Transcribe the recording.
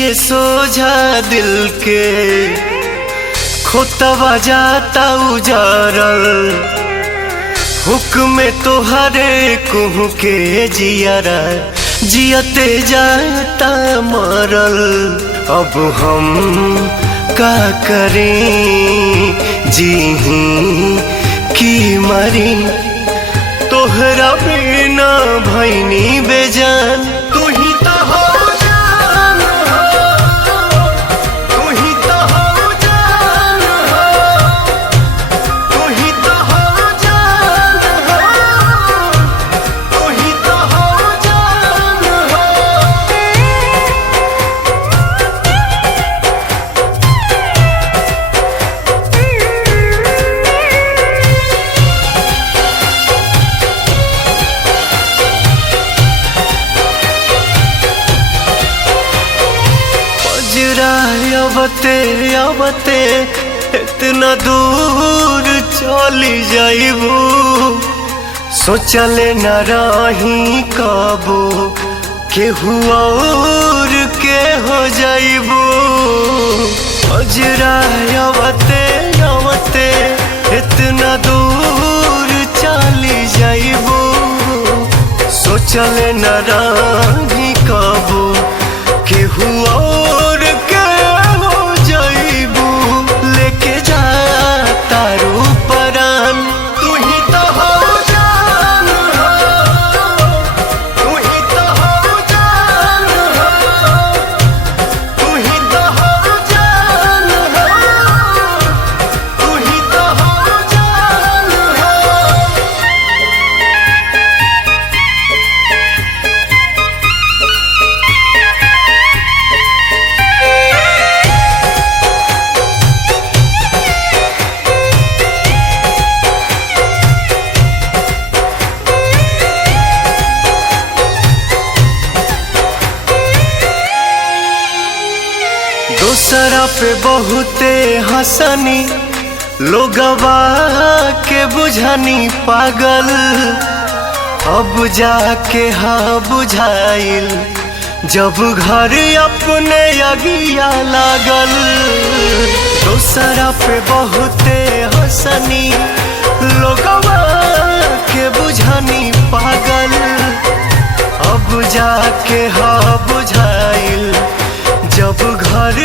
अखिए सोझा दिल के खोतवा जाता उजारल, हुक्म तोहरे कुहू के जियारा जियते जाता मरल। अब हम का करें जीही की मरी, तोहरा बिना भैनी बेजान। तू ही तो हो जान हो, तू ही तो हो जान हो, तू ही तो हो जान हो, तू ही तो हो जान हो। अबते अबते इतना दूर चली जाइबू, सोचले न रही कबो केहू और के हो जाइबू। अजरा अबते अबते इतना दूर चली जाइबू, सोचले न रही कबो केहू और के हो जाइबू। लेके जा तारू परान, तू ही तो हो जान हो, तू ही तो हो जान हो, तू ही तो हो जान हो, तू ही तो हो जान हो। दूसरा पे बहुते हंसनी, लोगवा के बुझनी पागल, अब जाके हाँ बुझाइल जब घर अपने अगिया लागल। दूसरा पे बहुते हंसनी, लोगवा के बुझनी पागल, अब जाके हाँ बुझाइल जब घर